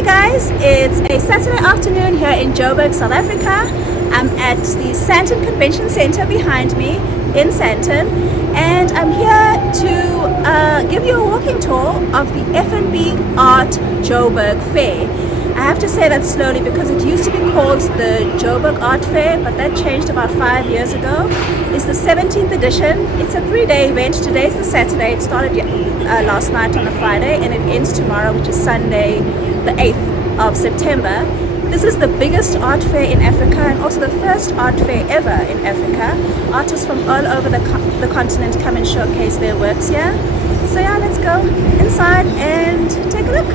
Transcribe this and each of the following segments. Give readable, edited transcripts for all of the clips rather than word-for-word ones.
Hey guys, it's a Saturday afternoon here in Joburg, South Africa. I'm at the Sandton Convention Center behind me in Sandton, and I'm here to give you a walking tour of the FNB Art Joburg Fair. I have to say that slowly because it used to be called the Joburg Art Fair, but that changed about 5 years ago. It's the 17th edition. It's a 3-day event. Today's the Saturday. It started last night on a Friday and it ends tomorrow, which is Sunday the 8th of September. This is the biggest art fair in Africa and also the first art fair ever in Africa. Artists from all over the continent come and showcase their works here. So yeah, let's go inside and take a look.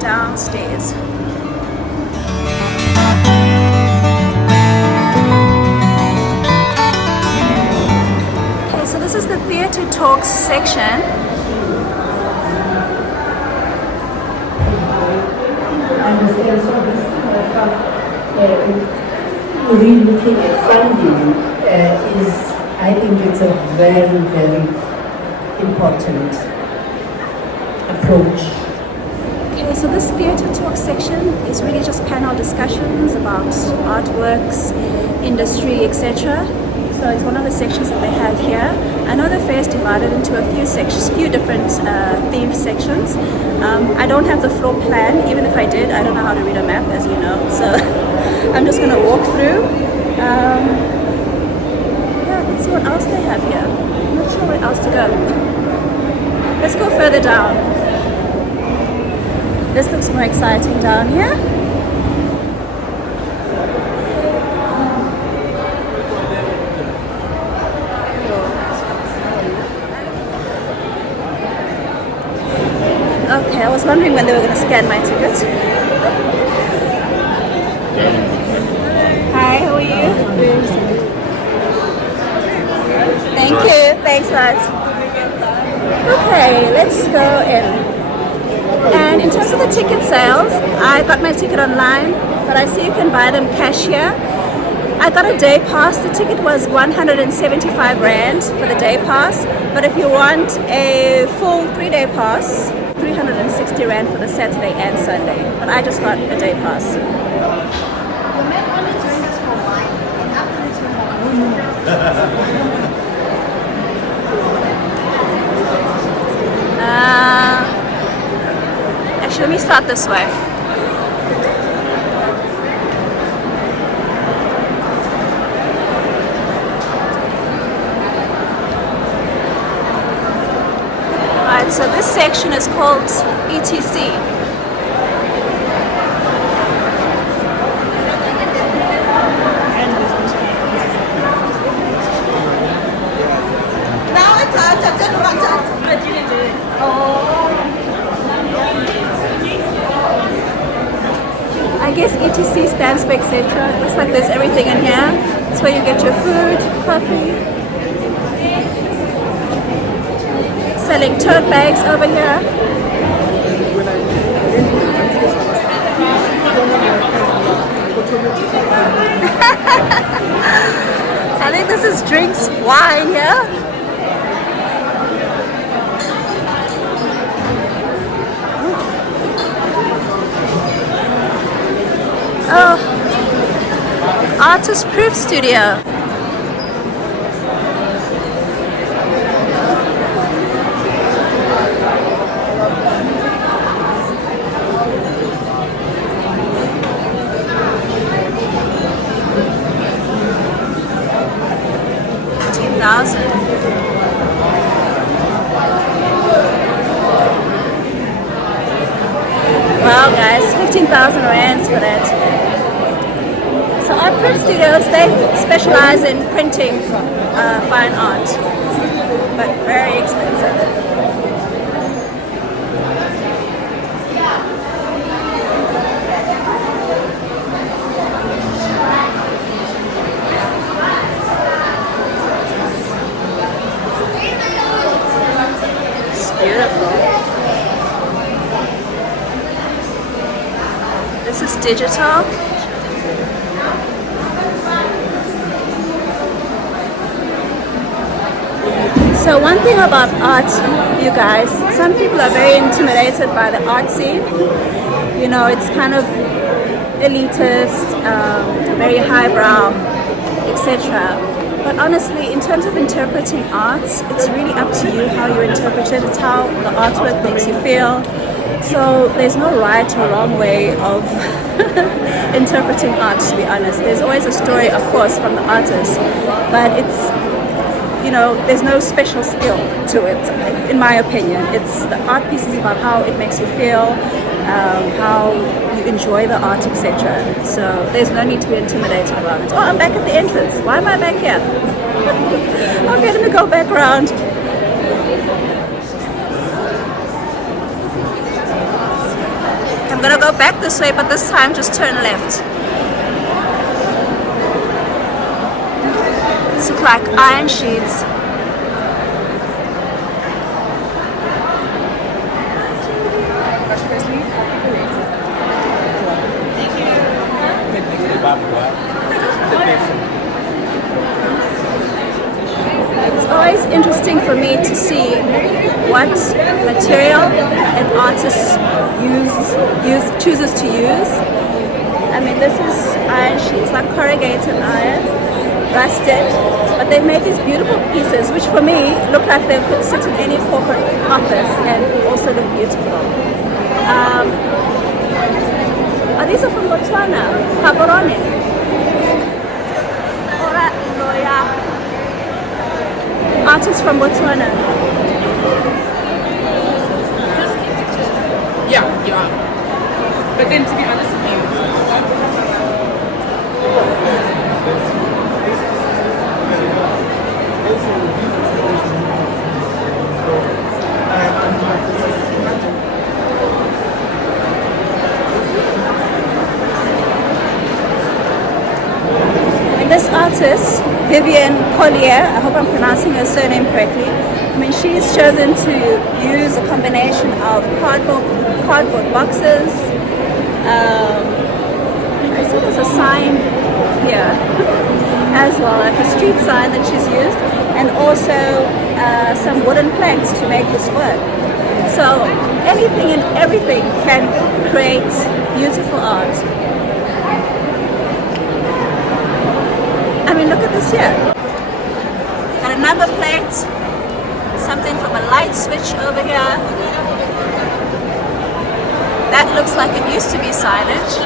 Downstairs. Okay, so this is the theatre talks section. Re-looking at funding I think it's a very, very important approach. So this theatre talk section is really just panel discussions about artworks, industry, etc. So it's one of the sections that they have here. I know the fair is divided into a few sections, few different themed sections. I don't have the floor plan. Even if I did, I don't know how to read a map, as you know. So I'm just going to walk through. Yeah, let's see what else they have here. I'm not sure where else to go. Let's go further down. This looks more exciting down here. Okay, I was wondering when they were going to scan my ticket. Hi, how are you? Thank you. Thanks, lads. Okay, let's go in. And in terms of the ticket sales, I got my ticket online, but I see you can buy them cash here. I got a day pass. The ticket was 175 Rand for the day pass, but if you want a full 3-day pass, 360 Rand for the Saturday and Sunday. But I just got a day pass. Actually, let me start this way. Alright, so this section is called ETC. I guess ETC stands for etc. Looks like there's everything in here. It's where you get your food, coffee. Selling tote bags over here. I think this is drinks, wine here. Oh, Artist Proof Studio. Wow guys, 15,000 rands for that. So Art Print Studios, they specialize in printing fine art, but very expensive. It's beautiful. This is digital. So one thing about art, you guys, some people are very intimidated by the art scene. You know, it's kind of elitist, very highbrow, etc. But honestly, in terms of interpreting art, it's really up to you how you interpret it. It's how the artwork makes you feel. So there's no right or wrong way of interpreting art, to be honest. There's always a story, of course, from the artist, but it's, you know, there's no special skill to it, in my opinion. It's the art piece is about how it makes you feel, how you enjoy the art, etc. So there's no need to be intimidated about it. Oh, I'm back at the entrance. Why am I back here? Okay, let me go back around. I'm gonna go back this way, but this time just turn left. It's like iron sheets. It's always interesting for me to see what material an artist chooses to use. I mean, this is iron sheets, like corrugated iron, rusted, but they've made these beautiful pieces, which for me look like they could sit in any corporate office and also look beautiful. These are from Botswana, Gaborone. Artists from Botswana. Yeah, you are. But then, to be honest with you, and this artist, Vivian Collier, I hope I'm pronouncing her surname correctly. I mean, she's chosen to use a combination of cardboard boxes. I see there's a sign here as well, like a street sign that she's used, and also some wooden planks to make this work. So anything and everything can create beautiful art. I mean, look at this here. Got a number plate, something from a light switch over here. That looks like it used to be signage.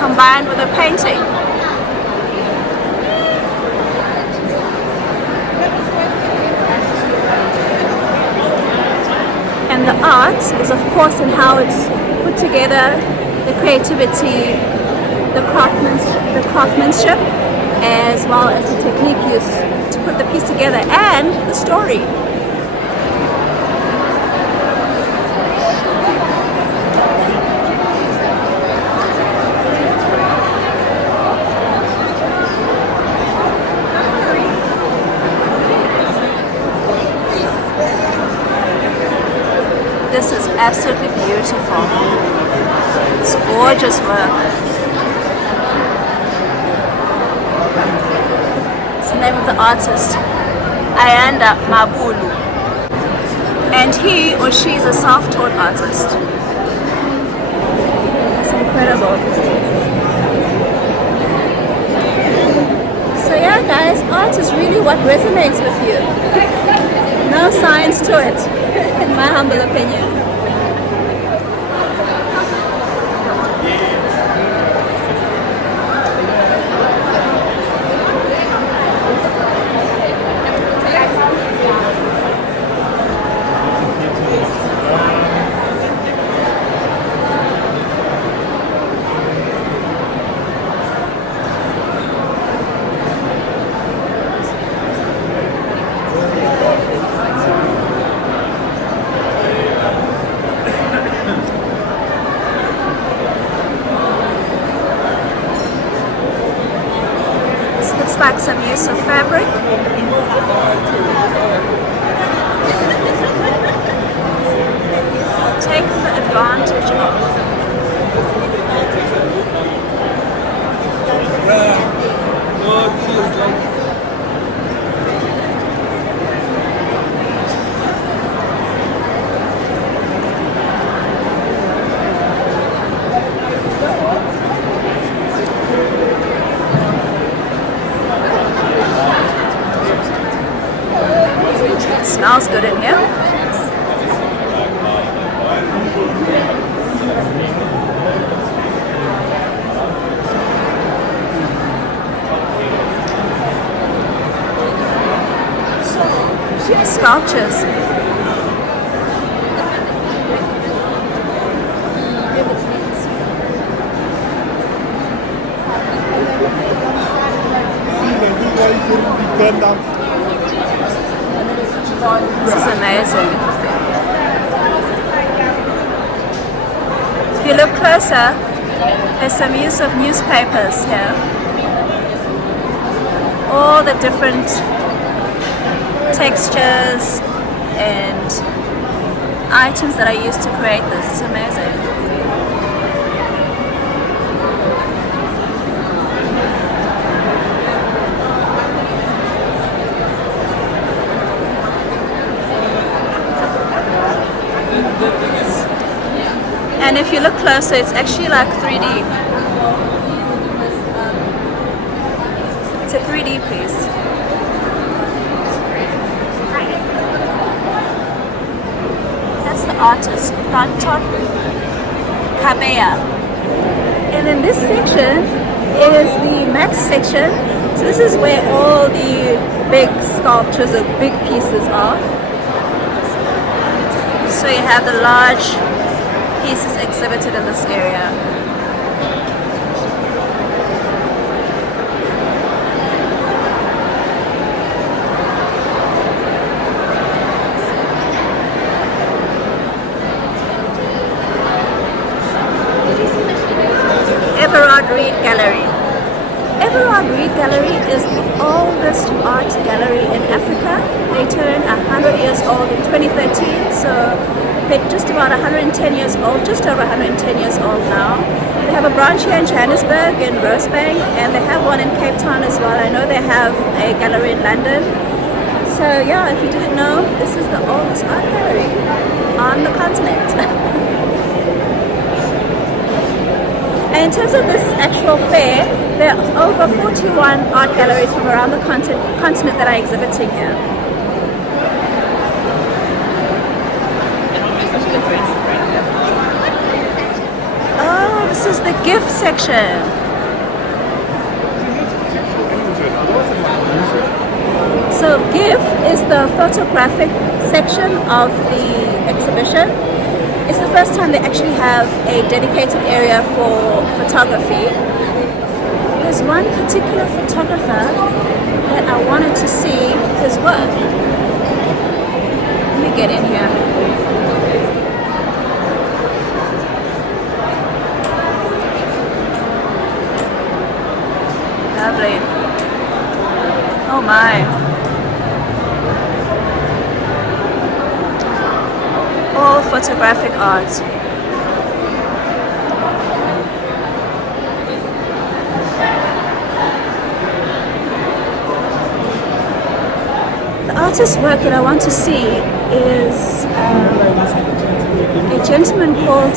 Combined with a painting. And the art is, of course, in how it's put together, the creativity, the craftsmanship, as well as the technique used to put the piece together, and the story. This is absolutely beautiful. It's gorgeous work. It's the name of the artist, Ayanda Mabulu. And he or she is a self-taught artist. It's incredible. So yeah guys, art is really what resonates with you. No science to it, in my humble opinion. Like some use of fabric. sculptures. This is amazing. If you look closer, there's some use of newspapers here. All the different textures and items that are used to create this. It's amazing. And if you look closer, it's actually like 3D. It's a 3D piece. That's the artist, Frantok Kabea. And then this section is the max section. So this is where all the big sculptures or big pieces are. So you have the large pieces exhibited in this area. Everard Reed Gallery. Everard Reed Gallery is the oldest art gallery in Africa. They turned 100 years old in 2013, so they're just about 110 years old, just over 110 years old now. They have a branch here in Johannesburg, in Rosebank, and they have one in Cape Town as well. I know they have a gallery in London. So yeah, if you didn't know, this is the oldest art gallery on the continent. And in terms of this actual fair, there are over 41 art galleries from around the continent that are exhibiting here. Oh, this is the gift section. So GIF is the photographic section of the exhibition. It's the first time they actually have a dedicated area for photography. There's one particular photographer that I wanted to see his work. Let me get in here. Lovely. Oh my. All photographic art. The artist's work that I want to see is a gentleman called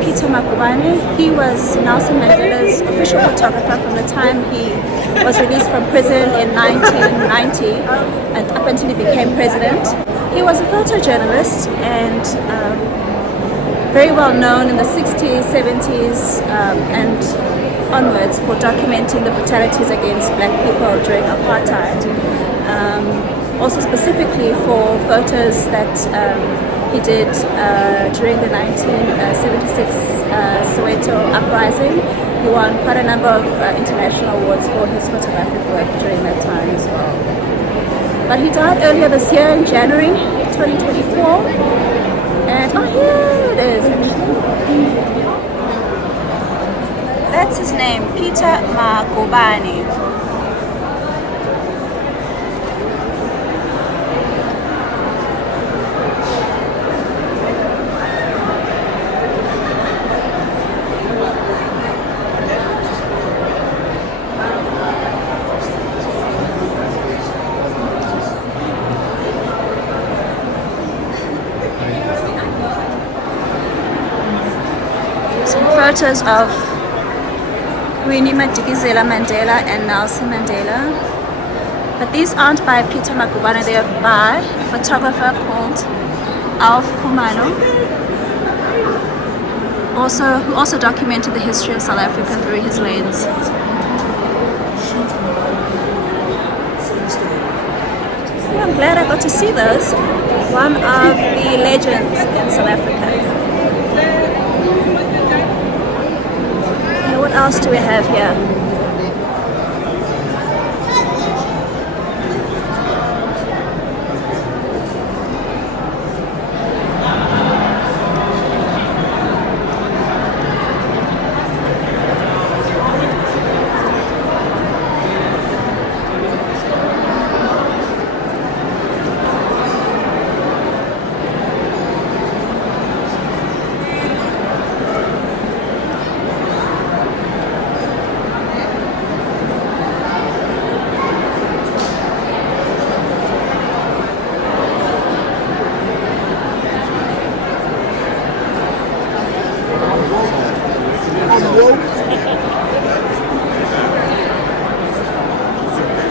Peter Makubane. He was Nelson Mandela's official photographer from the time he was released from prison in 1990 and up until he became president. He was a photojournalist and very well known in the 60s, 70s and onwards for documenting the brutalities against black people during apartheid. Also specifically for photos that he did during the 1976 Soweto uprising. He won quite a number of international awards for his photographic work during that time as well. But he died earlier this year in January 2024. And oh, here it is actually. That's his name, Peter Makubane. Photos of Winnie Madikizela Mandela and Nelson Mandela. But these aren't by Peter Makubane, they are by a photographer called Alf Kumano, who also documented the history of South Africa through his lens. I'm glad I got to see those. One of the legends in South Africa. Now, what else do we have here?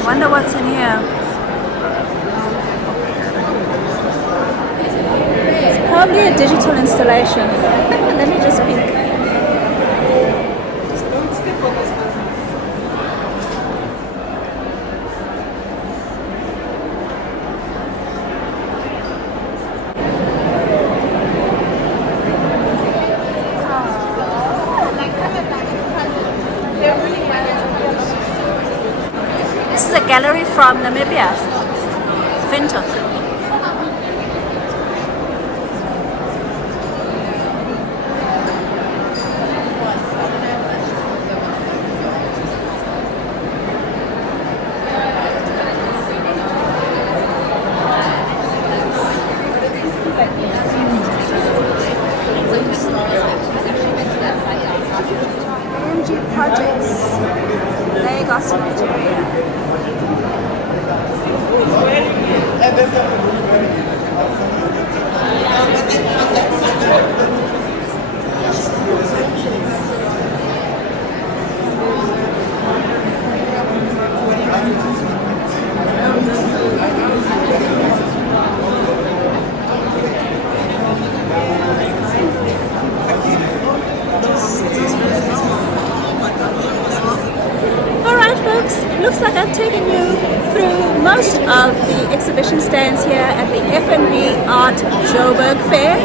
Wonder what's in here. It's probably a digital installation. Let me just peek. This is a gallery from Namibia, Vinton. FNB Projects, Lagos, Nigeria. Alright folks, looks like I've taken you through most of the exhibition stands here at the FNB Art Joburg Fair.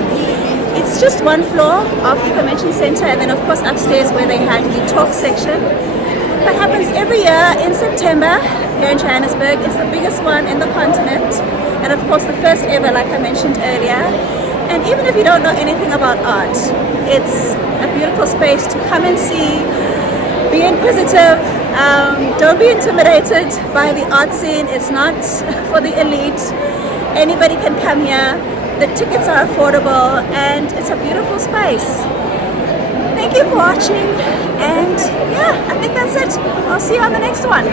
It's just one floor of the convention center, and then of course upstairs where they had the talk section. That happens every year in September here in Johannesburg. It's the biggest one in the continent, and of course the first ever, like I mentioned earlier. And even if you don't know anything about art, it's a beautiful space to come and see. Be inquisitive, don't be intimidated by the art scene. It's not for the elite. Anybody can come here. The tickets are affordable and it's a beautiful space. Thank you for watching, and yeah, I think that's it. I'll see you on the next one.